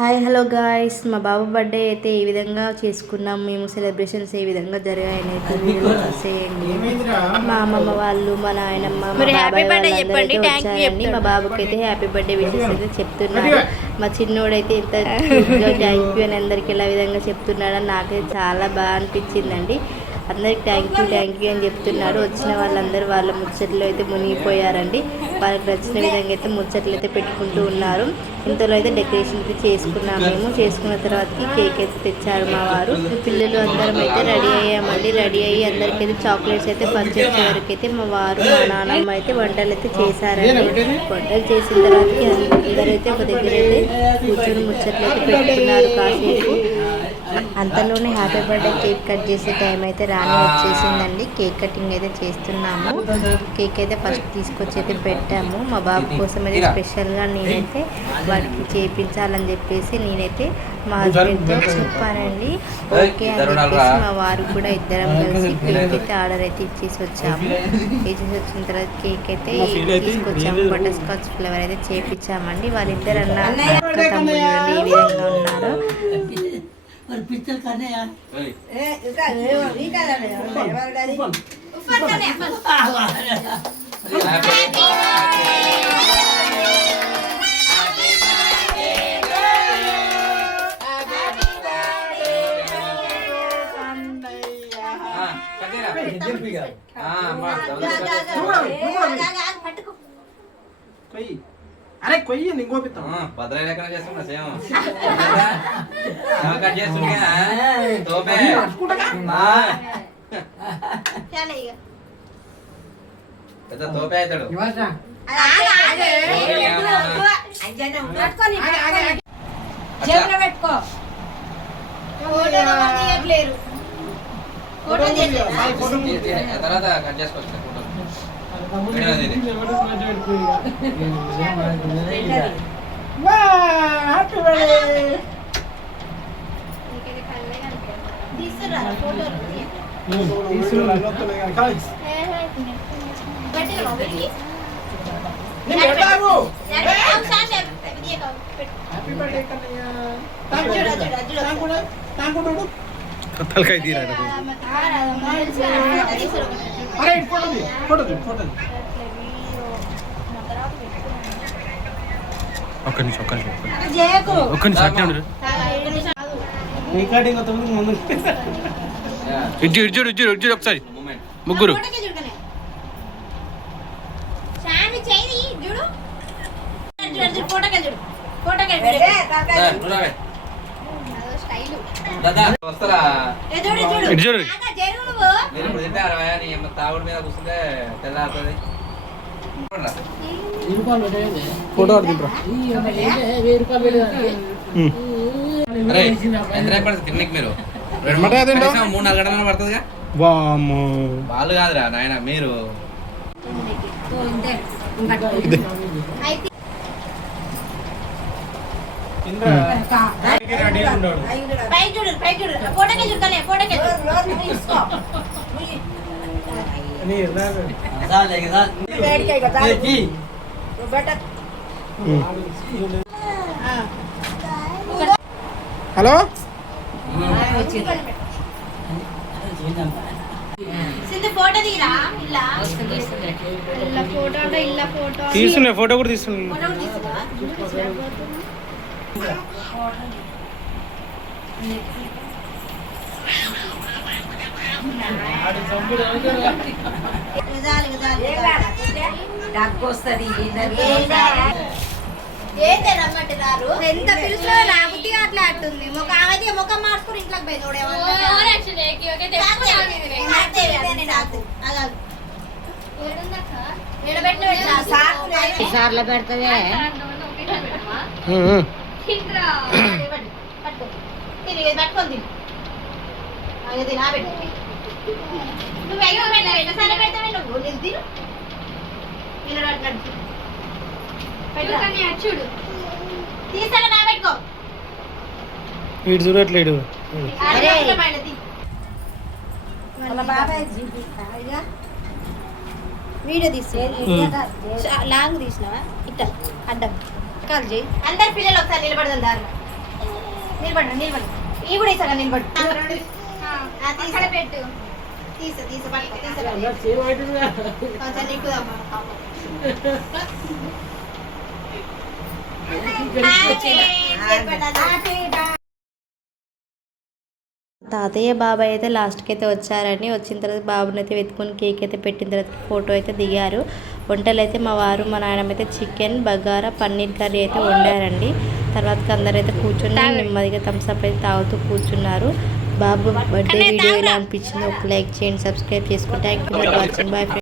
Hi hello guys, మా బాబు birthday అయితే ఈ విధంగా చేసుకున్నాం. మేము సెలబ్రేషన్స్ ఏ విధంగా జరిగాయని అయితే వీడియోలో చూసేయండి. మా అమ్మమ్మ వాళ్ళు, మా నాయనమ్మ, మా బాబాయ్ వాళ్ళందరూ అయితే వచ్చారండి. మా బాబుకి అయితే హ్యాపీ బర్త్డే విషెస్ అయితే చెప్తున్నారు. మా చిన్నోడైతే ఇంత థ్యాంక్ యూ అని అందరికి ఇలా విధంగా చెప్తున్నాడని నాకైతే చాలా బాగా అనిపించిందండి. అందరికి థ్యాంక్ యూ అని చెప్తున్నారు. వచ్చిన వాళ్ళందరూ వాళ్ళ ముచ్చట్లు అయితే మునిగిపోయారండి. వాళ్ళకి నచ్చిన విధంగా అయితే ముచ్చట్లు అయితే పెట్టుకుంటూ ఉన్నారు. ఇంతలో అయితే డెకరేషన్ అయితే చేసుకున్నాము. మేము చేసుకున్న తర్వాతకి కేక్ అయితే తెచ్చారు మా వారు. పిల్లలు అందరం అయితే రెడీ అయ్యామండి. రెడీ అయ్యి అందరికైతే చాక్లెట్స్ అయితే పంచేసే వరకు అయితే మా వారు, మా నాన్నమ్మ అయితే వంటలు అయితే చేశారండి. వంటలు చేసిన తర్వాతకి అందరైతే ఒక దగ్గర అయితే కూర్చొని ముచ్చట్లు అయితే పెట్టుకున్నారు కాసేపు. అంతలోనే హ్యాపీ బర్త్డే కేక్ కట్ చేసే టైం అయితే రాని వచ్చేసిందండి. కేక్ కటింగ్ అయితే చేస్తున్నాము. కేక్ అయితే ఫస్ట్ తీసుకొచ్చి అయితే పెట్టాము. మా బాబు కోసం అయితే స్పెషల్గా నేనైతే వాడికి చేయించాలని చెప్పేసి నేనైతే మా హస్బెండ్తో చెప్పానండి. ఓకే అని చెప్పేసి మా వారు కూడా ఇద్దరం కలిసి కేక్ అయితే ఆర్డర్ అయితే ఇచ్చేసి వచ్చాము. ఇచ్చేసి వచ్చిన తర్వాత కేక్ అయితే తీసుకొచ్చాము. బటర్ స్కాచ్ ఫ్లేవర్ అయితే చేయించామండి. వాళ్ళిద్దరు అక్క తమ్ముడు ఈ విధంగా ఉన్నారు. और पिक्चर करने यार అరే కొయ్యి నీ గోపితం భద్ర లెక్కన చేస్తున్నా సేమ్ కట్ చేస్తున్నా తోపే పెద్ద తోపే అవుతాడు. తర్వాత కట్ చేసుకోవచ్చు. తలకాయ తీరా అరే ఫోటో ఒక్క నిమిషం ఇడ్జుడు ఒకసారి ముగ్గురు వస్తారా ఇడ్జుడు మీరు ఇప్పుడు తింటారా? నీ తాగుడు మీద కూర్చుంటే తెల్లారుతుంది. ఫోటో తిన్నకి మీరు 3-4 గంటలు పడుతుందిగా. వాళ్ళు కాదురా నాయన మీరు హలో తీస్తున్నా ఫోటో కూడా తీస్తున్నా. ఎంత పిలుచులో నా బుద్ధి అట్లా అట్టుంది. ముఖం మార్చుకుని ఇంట్లోకి పోయి సార్లు పెడతావే పట్టుకుంది నువ్వు ఎన్నసార్లు పెడతావే నువ్వు నిలిచి చూడు తీసాక నా పెట్టుకో. వీడు చూడట్లేడు. వీడియో తీసి లాంగ్ తీసినావా ఇట్ట అడ్డం కాల్ చేయి. అందరు పిల్లలు ఒకసారి నిలబడదాం దారిలో. నిలబడు నిలబడు ఈ కూడా ఇస్తాగా నిలబడు అక్కడ పెట్టు తీస కొంచెం నీకుదమ్మా తాతయ్య బాబాయ్ అయితే లాస్ట్కి అయితే వచ్చారండి. వచ్చిన తర్వాత బాబుని అయితే వెతుకొని కేక్ అయితే పెట్టిన తర్వాత ఫోటో అయితే దిగారు. వంటలు అయితే మా వారు మా నాయనమ్మ అయితే చికెన్ బగారా పన్నీర్ కర్రీ అయితే వండారండి. తర్వాత అందరూ అయితే కూర్చొని నెమ్మదిగా థమ్స్అప్ అయితే తాగుతూ కూర్చున్నారు. బాబు బర్త్డే వీడియో ఎలా అనిపించిందో ఒక లైక్ చేయండి, సబ్స్క్రైబ్ చేసుకోండి. Thank you for watching. Bye.